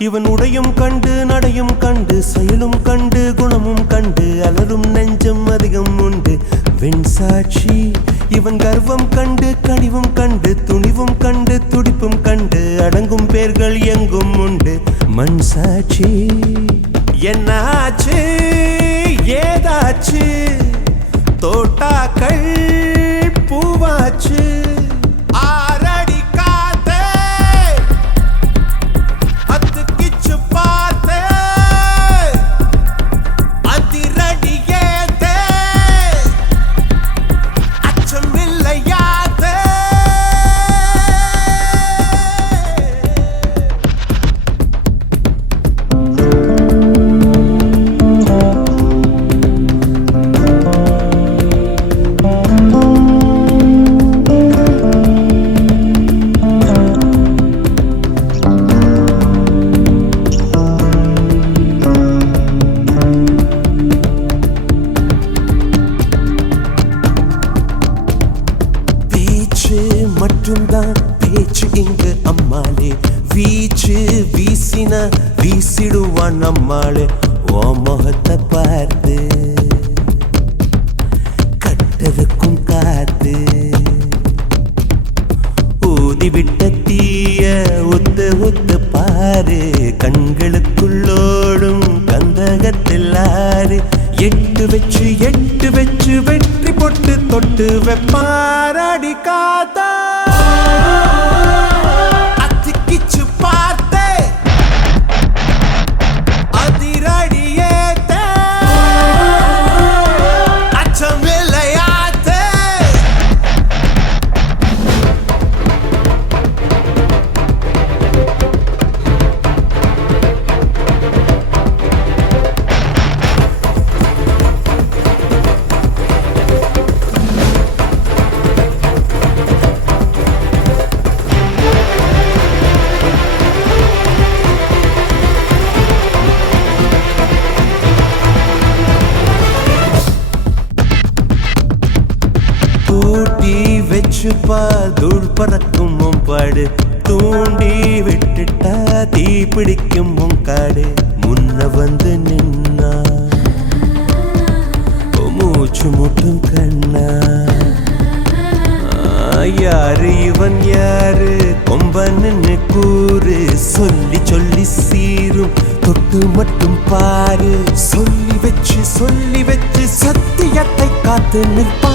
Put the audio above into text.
இவன் உடையும் கண்டு நடையும் கண்டு செயலும் கண்டு குணமும் கண்டு அலரும் நெஞ்சம் அதிகம் உண்டு வெண்சாட்சி. இவன் கர்வம் கண்டு கனிவும் கண்டு துணிவும் கண்டு துடிப்பும் கண்டு அடங்கும் பேர்கள் எங்கும் உண்டு மண் சாட்சி. என்னாச்சு ஏதாச்சு தோட்டாக்கள் பூவாச்சு மட்டும்தான் பேச்சு இங்கு அம்மாளே வீச்சு வீசின வீசிடுவான் அம்மாளே ஓ முகத்தை பார்த்து கட்டதுக்கும் காத்து ஊதிவிட்ட தீய ஒத்து ஒத்து பாரு கண்களுக்குள்ளோடும் கந்தகத்தில் ஆறு எட்டு வச்சு வெற்றி பொட்டு தொட்டு வெப்பாரடி காத்தா அத்திக்கிச்சு பார்த்தே அதிரடியேத்தே அச்சமில்லையாத்தே தூள் பறக்கும் பாடு தூண்டி விட்டுட்டா தீ பிடிக்கும் காடு முன்ன வந்து நின்னா மூச்சு முட்டும் கண்ணா யாரு இவன் யாரு கொம்பன்னு கூறு சொல்லி சொல்லி சீரும் தொட்டு மட்டும் பாரு சொல்லி வச்சு சத்தியத்தை காத்து நிற்பா